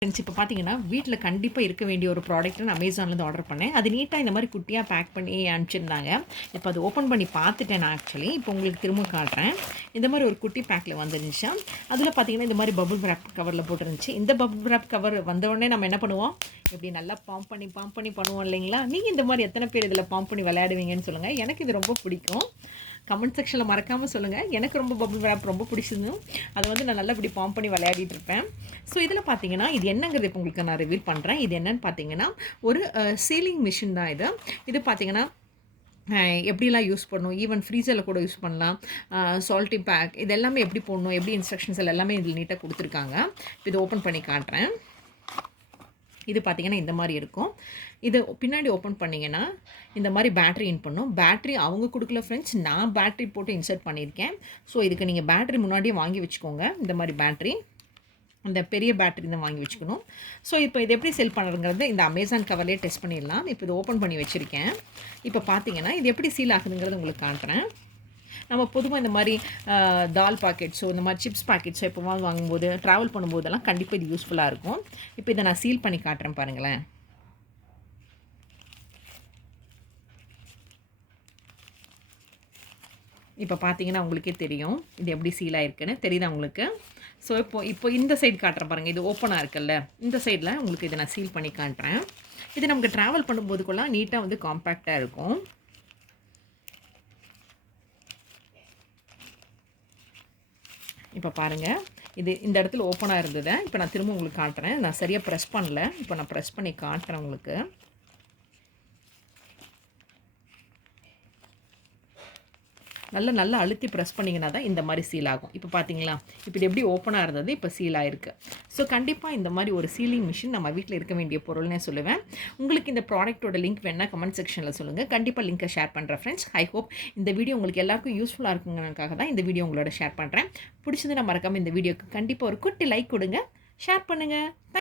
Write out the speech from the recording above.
Friends இப்போ பார்த்தீங்கன்னா, வீட்ல கண்டிப்பா இருக்க வேண்டிய ஒரு ப்ராடக்ட் நான் Amazonலேருந்து ஆர்டர் பண்ணேன். அது நீட்டா இந்த மாரி குட்டியா பேக் பண்ணி அனுப்பிச்சிருந்தாங்க. இப்போ அது ஓப்பன் பண்ணி பார்த்துட்டேன் நான் ஆக்சுவலி. இப்போ உங்களுக்கு திரும்ப காட்டுறேன். இந்த மாரி ஒரு குட்டி பேக்ல வந்துருந்துச்சா. அதில பார்த்தீங்கன்னா, இந்த மாரி பபிள் ராப் கவர்ல போட்டிருந்துச்சு. இந்த பபிள் ராப் கவர் வந்தவுடனே நம்ம என்ன பண்ணுவோம்? இப்படி நல்லா பாம்ப் பண்ணி பண்ணுவோம் இல்லைங்களா? நீங்க இந்த மாரி எத்தன பேர் இதில பாம்ப் பண்ணி விளையாடுவீங்கன்னு சொல்லுங்க. எனக்கு இது ரொம்ப பிடிக்கும். கமெண்ட் செக்ஷன்ல மறக்காம சொல்லுங்க. எனக்கு ரொம்ப பபிள் ராப் ரொம்ப பிடிச்சது. அத வந்து நான் நல்லா இப்படி பாம்ப் பண்ணி விளையாடிட்டு இருப்பேன். ஸோ இதில பார்த்தீங்கன்னா, இது என்னங்கிறது இப்போ உங்களுக்கு நான் ரிவீல் பண்றேன். இது என்னன்னு பார்த்தீங்கன்னா, ஒரு சீலிங் மிஷின் தான் இது. இது பார்த்தீங்கன்னா, அ எப்படிலாம் யூஸ் பண்ணணும், ஈவன் ஃப்ரீசர்ல கூட யூஸ் பண்ணலாம். சால்ட்டி பேக் இது எல்லாமே எப்படி போடணும், எப்படி இன்ஸ்ட்ரக்ஷன்ஸ் எல்லாமே இதில நீட்டா குடுத்துருக்காங்க. இத ஓப்பன் பண்ணி காட்டுறேன். இது பார்த்தீங்கன்னா, இந்த மாரி இருக்கும். இது பின்னாடி ஓப்பன் பண்ணீங்கன்னா, இந்த மாரி பேட்டரி இன் பண்ணும். பேட்டரி அவங்க குடுக்கல ஃப்ரெண்ட்ஸ். நான் பேட்டரி போட்டு இன்சர்ட் பண்ணியிருக்கேன். ஸோ இதுக்கு நீங்க பேட்டரி முன்னாடியே வாங்கி வச்சுக்கோங்க. இந்த மாரி பேட்டரி. அந்த பெரிய பேட்டரி தான் வாங்கி வச்சுக்கணும். ஸோ இப்போ இது எப்படி செல் பண்ணுறதுங்கிறது இந்த Amazon கவர்லேயே டெஸ்ட் பண்ணிடலாம். இப்போ இத ஓப்பன் பண்ணி வச்சிருக்கேன். இப்போ பார்த்தீங்கன்னா, இது எப்படி சீல் ஆகுதுங்கிறத உங்களுக்கு காட்டுறேன். நம்ம பொதுவா இந்த மாரி தால் பாக்கெட்ஸோ, இந்த மாரி சிப்ஸ் பாக்கெட்ஸோ எப்போவாவது வாங்கும்போது, ட்ராவல் பண்ணும்போதெல்லாம் கண்டிப்பா இது யூஸ்ஃபுல்லா இருக்கும். இப்போ இத நான் சீல் பண்ணி காட்டுறேன் பாருங்களேன். இப்போ பார்த்தீங்கன்னா, உங்களுக்கே தெரியும். இது எப்படி சீல் ஆயிருக்குன்னு. தெரியுதா உங்களுக்கு? ஸோ இப்போ இப்போ இந்த சைடு காட்டுறேன் பாருங்க. இது ஓப்பனா இருக்குல்ல. இந்த சைடுல உங்களுக்கு இத நான் சீல் பண்ணி காட்டுறேன். இது நமக்கு ட்ராவல் பண்ணும்போதுக்கெல்லாம் நீட்டா வந்து காம்பேக்ட்டா இருக்கும். இப்போ பாருங்க. இது இந்த இடத்துல ஓப்பனா இருந்தத, இப்போ நான் திரும்ப உங்களுக்கு காட்டுறேன். நான் சரியா பிரஸ் பண்ணல. இப்போ நான் பிரஸ் பண்ணி காட்டுறேன் உங்களுக்கு. நல்லா நல்லா அழுத்தி பிரஸ் பண்ணிங்கன்னா தான் இந்த மாரி சீல் ஆகும். இப்போ பார்த்தீங்களா? இப்போ இது எப்படி ஓப்பனா இருந்தது, இப்போ சீல் ஆயிருக்கு. ஸோ கண்டிப்பா இந்த மாரி ஒரு சீலிங் மிஷின் நம்ம வீட்ல இருக்க வேண்டிய பொருள்னே சொல்லுவேன். உங்களுக்கு இந்த ப்ராடக்ட்டோட லிங்க் வேணுனா கமெண்ட் செக்ஷன்ல சொல்லுங்க. கண்டிப்பா லிங்க்க ஷேர் பண்றேன் ஃப்ரெண்ட்ஸ். ஐ ஹோப் இந்த வீடியோ உங்களுக்கு எல்லாருக்கும் யூஸ்ஃபுல்லா இருக்குங்கிறதுக்காக தான் இந்த வீடியோ உங்களோட ஷேர் பண்றேன். பிடிச்சதுன்னா மறக்காம இந்த வீடியோக்கு கண்டிப்பா ஒரு குட்டி லைக் குடுங்க. ஷேர் பண்ணுங்க.